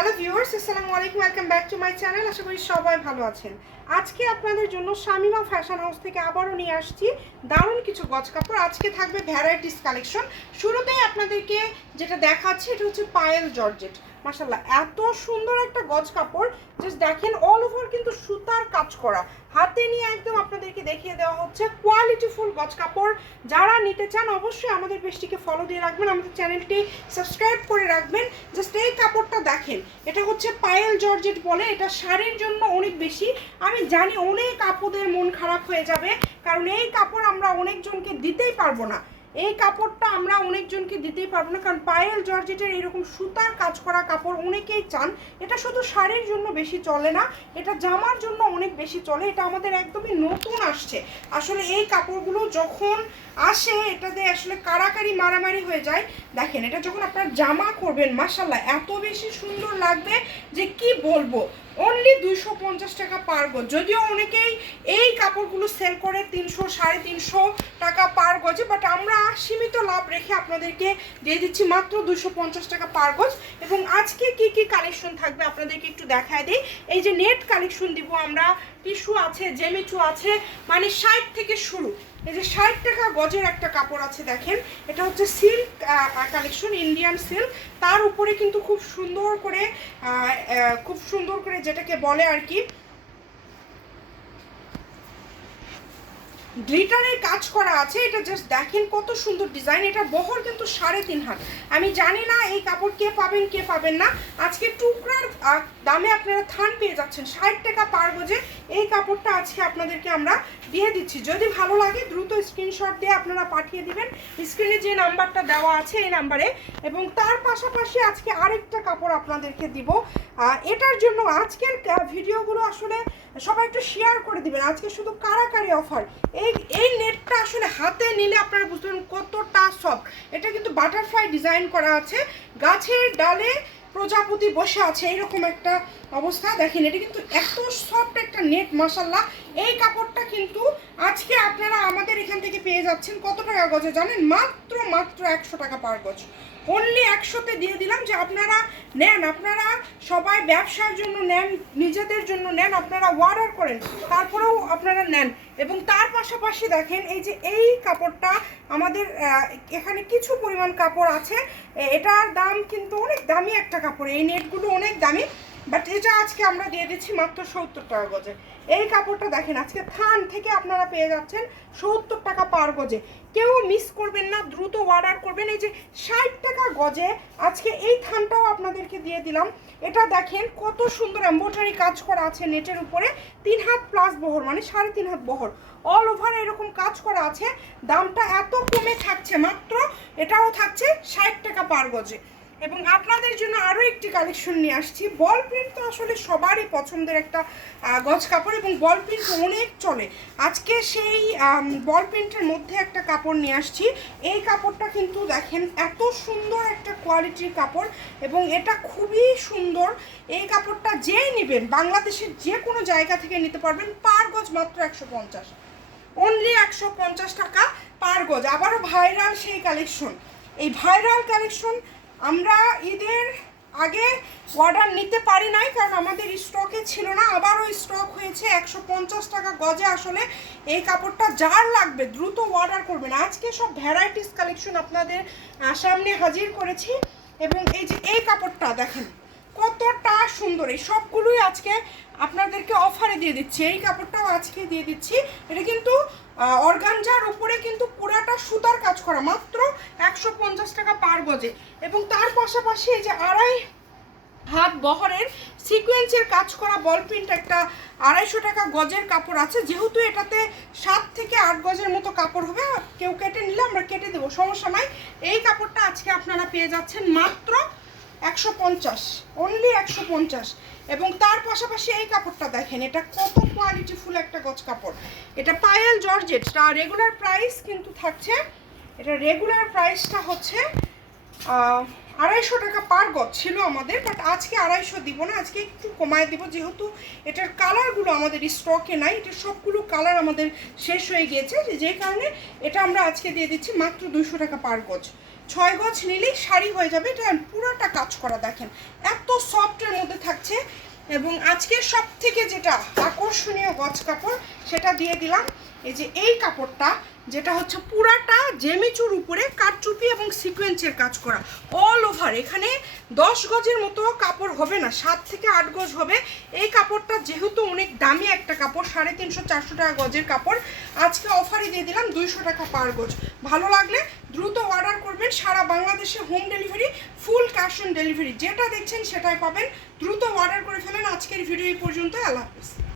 Hello viewers, আসসালামু আলাইকুম, welcome back to my channel. আশা করি সবাই ভালো আছেন। আজকে আপনাদের জন্য শামিমা ফ্যাশন হাউস থেকে আবারও নিয়ে আসছি দারুণ কিছু গজ কাপড়। আজকে থাকবে ভ্যারাইটিস কালেকশন। শুরুতেই আপনাদেরকে যেটা দেখাচ্ছি এটা হচ্ছে পায়েল জর্জেট। মাশাআল্লাহ, এত সুন্দর একটা গজ কাপড়, জাস্ট দেখেন অল ওভার কিন্তু সুতার কাজ করা। হাতে নিয়ে একদম আপনাদেরকে দেখিয়ে দেওয়া হচ্ছে কোয়ালিটিফুল গজ কাপড়। যারা নিতে চান অবশ্যই আমাদের পেজটিকে ফলো দিয়ে রাখবেন, আমাদের চ্যানেলটি সাবস্ক্রাইব করে রাখবেন। জাস্ট এই কাপড়টা দেখেন, এটা হচ্ছে পায়েল জর্জেট বলে। এটা শাড়ির জন্য অনেক বেশি, আমি জানি অনেক আপুদের মন খারাপ হয়ে যাবে, কারণ এই কাপড় আমরা অনেকজনকে দিতেই পারবো না। এই কাপড়টা আমরা অনেকজনকে দিতেই পারবো না, কারণ পায়েল জর্জেটের এরকম সুতার কাজ করা কাপড় অনেকেই চান। এটা শুধু শাড়ির জন্য বেশি চলে না, এটা জামার জন্য অনেক বেশি চলে। এটা আমাদের একদমই নতুন আসছে। আসলে এই কাপড়গুলো যখন আসে এটাতে আসলে কারাকারি মারামারি হয়ে যায়। দেখেন, এটা যখন আপনারা জামা করবেন মাশাআল্লাহ এত বেশি সুন্দর লাগবে যে কি বলবো। অনলি 250 টাকা পার গজ। যদিও অনেকেই এই কাপড়গুলো সেল করে 300 350 টাকা পার গজে, বাট আমরা সীমিত লাভ রেখে আপনাদেরকে দিয়ে দিচ্ছি মাত্র 250 টাকা পার গজ। এবং আজকে কি কি কালেকশন থাকবে আপনাদেরকে একটু দেখায় দিই। এই যে নেট কালেকশন দিব আমরা, টিস্যু আছে, জেমিচু আছে, মানে 60 থেকে শুরু। এই যে 60 টাকা গজের একটা কাপড় আছে, দেখেন এটা হচ্ছে সিল্ক কালেকশন, ইন্ডিয়ান সিল্ক। তার উপরে কিন্তু খুব সুন্দর করে যেটাকে বলে আর কি গ্লিটারের কাজ করা আছে। এটা জাস্ট দেখেন কত সুন্দর ডিজাইন। এটা বহর কিন্তু 3.5 হাত। আমি জানি না এই কাপড় কে পাবেন কে পাবেন না। আজকে টুকরার দামে আপনারা থান পেয়ে যাচ্ছেন 60 টাকা পার গজে। এই কাপড়টা আজকে আপনাদেরকে আমরা দিয়ে দিচ্ছি। যদি ভালো লাগে দ্রুত স্ক্রিনশট দিয়ে আপনারা পাঠিয়ে দিবেন স্ক্রিনে যে নাম্বারটা দেওয়া আছে এই নাম্বারে। এবং তার পাশাপাশি আজকে আরেকটা কাপড় আপনাদেরকে দিব। এটার জন্য আজকের ভিডিওগুলো আসলে সবাই একটু শেয়ার করে দিবেন। আজকে শুধু কারাকারি অফার। এই নেটটা আসলে হাতে নিলে আপনারা বুঝবেন কতটা সফট। এটা কিন্তু বাটারফ্লাই ডিজাইন করা আছে, গাছের ডালে প্রজাপতি বসে আছে এইরকম একটা অবস্থা। দেখেন এটা কিন্তু এত সফট একটা নেট মাশাআল্লাহ। এই কাপড়টা কিন্তু আজকে আপনারা আমাদের এখান থেকে পেয়ে যাচ্ছেন কত টাকা গজে জানেন? মাত্র 100 টাকা পার গজ। অনলি 100-তে দিয়ে দিলাম যে আপনারা নেন, আপনারা সবাই ব্যবসার জন্য নেন, নিজেদের জন্য নেন, আপনারা অর্ডার করেন তারপরেও আপনারা নেন। এবং তার পাশাপাশি দেখেন এই যে এই কাপড়টা আমাদের এখানে কিছু পরিমাণ কাপড় আছে। এটার দাম কিন্তু অনেক দামি একটা কাপড়, এই নেটগুলো অনেক দামি, বাট এটা আজকে আমরা দিয়ে দিচ্ছি মাত্র 70 টাকা গজে। এই কাপড়টা দেখেন আজকে থান থেকে আপনারা পেয়ে যাচ্ছেন 70 টাকা পার গজে। কেউ মিস করবেন না, দ্রুত অর্ডার করবেন। এই যে 60 টাকা গজে আজকে এই থানটাও আপনাদেরকে দিয়ে দিলাম। এটা দেখেন কত সুন্দর এমব্রয়ডারি কাজ করা আছে নেটের উপরে, 3 হাত প্লাস বহর, মানে 3.5 হাত বহর, অল ওভার এরকম কাজ করা আছে। দামটা এত কমে থাকছে, মাত্র এটাও থাকছে 60 টাকা পার গজে। এবং আপনাদের জন্য আরও একটি কালেকশন নিয়ে আসছি। বল প্রিন্ট তো আসলে সবারই পছন্দের একটা গজ কাপড়, এবং বল প্রিন্ট অনেক চলে। আজকে সেই বল প্রিন্টের মধ্যে একটা কাপড় নিয়ে আসছি। এই কাপড়টা কিন্তু দেখেন এত সুন্দর একটা কোয়ালিটির কাপড়, এবং এটা খুবই সুন্দর। এই কাপড়টা যেই নেবেন বাংলাদেশের যে কোনো জায়গা থেকে নিতে পারবেন। পার গজ মাত্র 150, অনলি 150 টাকা পার গজ। আবারও ভাইরাল সেই কালেকশন। এই ভাইরাল কালেকশন আমরা ঈদের আগে অর্ডার নিতে পারি নাই, কারণ আমাদের স্টকে ছিল না। আবারও স্টক হয়েছে 150 টাকা গজে। আসলে এই কাপড়টা যার লাগবে দ্রুত অর্ডার করবেন। আজকে সব ভ্যারাইটিস কালেকশন আপনাদের সামনে হাজির করেছি। এবং এই যে এই কাপড়টা দেখেন কতটা সুন্দর, এই সবগুলোই আজকে আপনাদেরকে অফারে দিয়ে দিচ্ছি। এই কাপড়টাও আজকে দিয়ে দিচ্ছি। এটা কিন্তু অর্গানজার উপরে কিন্তু পুরাটা সুতার কাজ করা, মাত্র 150 টাকা পার গজে। এবং তার পাশাপাশি এই যে 2.5 হাত বহরের সিকোয়েন্সের কাজ করা বল প্রিন্ট একটা 250 টাকা গজের কাপড় আছে। যেহেতু এটাতে 7 থেকে 8 গজের মতো কাপড় হবে, কেউ কেটে নিলে আমরা কেটে দেবো, সমস্যা নাই। এই কাপড়টা আজকে আপনারা পেয়ে যাচ্ছেন মাত্র 150, অনলি 150। এবং তার পাশাপাশি এই কাপড়টা দেখেন, এটা কত কোয়ালিটিফুল একটা গজ কাপড়। এটা পায়েল জর্জেট। রেগুলার প্রাইস কিন্তু থাকছে, এটা রেগুলার প্রাইসটা হচ্ছে 250 টাকা পার গজ ছিল আমাদের, বাট আজকে 250 দিব না, আজকে একটু কমায় দিব, যেহেতু এটার কালারগুলো আমাদের স্টকে নাই। এটার সবগুলো কালার আমাদের শেষ হয়ে গিয়েছে, যে কারণে এটা আমরা আজকে দিয়ে দিচ্ছি মাত্র 200 টাকা পার গজ। 6 গজ নিলেই শাড়ি হয়ে যাবে। এটা পুরোটা কাজ করা দেখেন, এত সফটের আছে। এবং আজকের সব থেকে যেটা আকর্ষণীয় গজ কাপড় সেটা দিয়ে দিলাম, এই যে এই কাপড়টা, যেটা হচ্ছে পুরাটা জেমিচুর উপরে কারচুপি এবং সিকোয়েন্সের কাজ করা অল ওভার। এখানে 10 গজের মতো কাপড় হবে না, 7 থেকে 8 গজ হবে। এই কাপড়টা যেহেতু অনেক দামি একটা কাপড়, 350-400 টাকা গজের কাপড়, আজকে অফারে দিয়ে দিলাম 200 টাকা পার গজ। ভালো লাগলে দ্রুত অর্ডার করবেন, সারা বাংলাদেশে home delivery, full cash on delivery. যেটা দেখছেন সেটাই পাবেন, দ্রুত অর্ডার করে ফেলেন। আজকের ভিডিও এই পর্যন্ত, আল্লাহ হাফেজ।